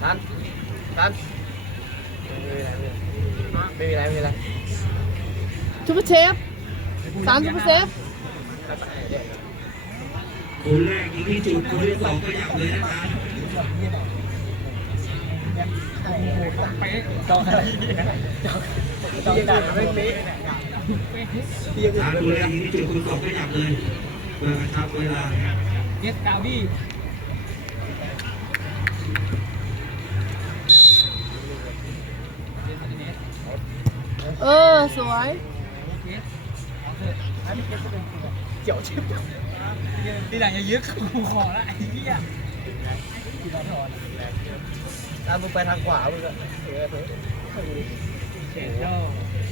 Thanh Thanh Mày bị lại, mày bị lại Super chef Sẵn super chef คนแรกยิงที่จุดคนที่สองขยับเลยนะครับจองอะไรจองจองจัดไม่เป๊ะตาดูแลยิงที่จุดคนสองขยับเลยนะครับเวลาเยสดาวี่ เออ สวยเกี่ยวชิบทีหลังอย่ายึดกูขอละไอ้เหี้ยถ้ามึงไปทางขวามึงก็เออเถอะ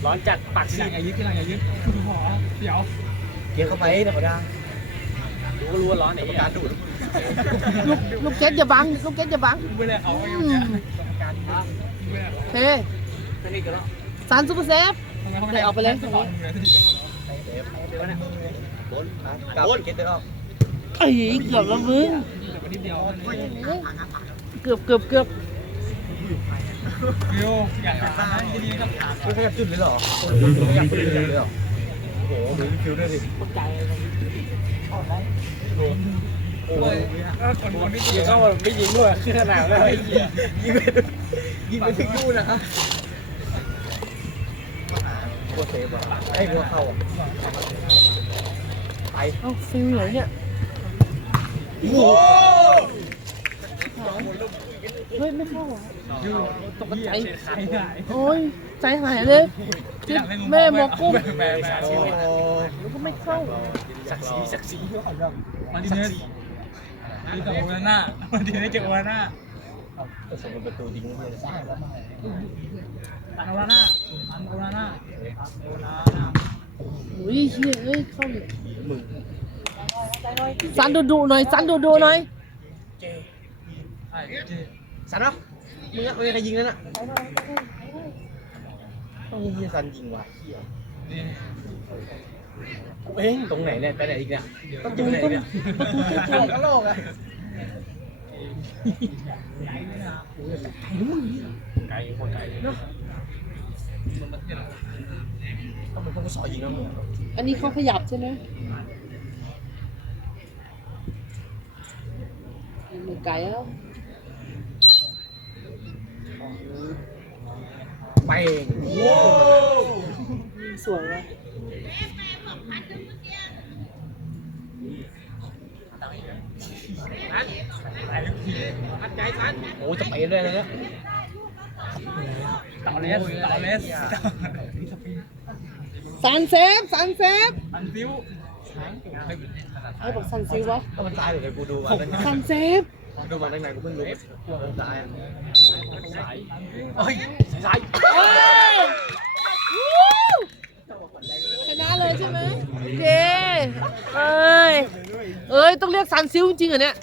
ร้อนจัดปากทีหลังอย่ายึดทีหลังอย่ายึดกูขอเดี๋ยวเกียร์เข้าไปธรรมดารู้ก็รู้ว่าร้อนไหี้ยการดูดลูกลูกเจ็ดอย่าบัง ลูกเจ็ดอย่าบังกูไม่เลยเขาอือยู่มเนี่ยกรรมการครับเฮ้สามซูเปอร์เชฟให้เอาไปเลยสอนเลยบนนะกลับเกียร์เดินออกเอ้ยเกือบแล้วมึงแต่วันนิดเดียวเกือบเกือบเกือบวิวอยากตายทีนี้ก็ไม่ขยับจุดเลยเหรอคนสองไม่ขยับยิงจุดไปเลยเลยเหรอโอ้โหดูฟิวด้วยดิโอ้ยคนคนไม่ดีก็ไม่ยิงด้วยขึ้นขนาดเลยไอ้เหี้ยยิงไปยิงไปถึงนู่นนะครับ โคตรเซฟอะไอ้หัวเข้าอะไปเอ้าฟิวไหนเนี่ยโอ้โหเฮ้ยไม่เข้าอะตกใจขายหายโอ้ยใจหายเลยคิดแม่มอกุ้มแม่แม่โอ้โหแล้วก็ไม่เข้าศักดิ์ศรีศักดิ์ศรีมาดิเนสนี่กับโอนาน่ามาดิเนสเจอโอนา น่าส่งเป็นประตูยิงเลยตันโอนาน่าตันโอนาน่าโอนาน่าอุ้ยเฮ้ยเอ้ยเข้าเลยมึงสันดูดูหน่อยสันดูดูหน่อยไอ้เจสันเนาะมึงอะมึงใครยิงนั่นน่ะต้องยิงที่สันยิงว่ะเหี้ยนี่กูเองตรงไหนเนี่ยไปไหนอีกเนี่ยประตูต้องประตูจะจทางบกระโหลกอะ ไกลโคตรไกลเนาะต้องเป็นพวกสอยิงแล้วมึงอันนี้เขาขยับใช่ไหมมือไก่แล้วไปเองสวยเลย โอ้จะไปด้วยนะเนี่ยต่อเลสต่อเลสสันเซฟสันเซฟอันซิวไอ้บอกสันซิววะก็มันซ้ายเลยกูดูมาตั้งสันเซฟดูมาตั้งนานกูเพิ่งรู้มันซ้ายอะเฮ้ยสายเอ้ยชนะเลยใช่ไหมโอเคเอ้ยเอ้ย ต้องเรียกสันซิวจริงๆเหรอเนี่ย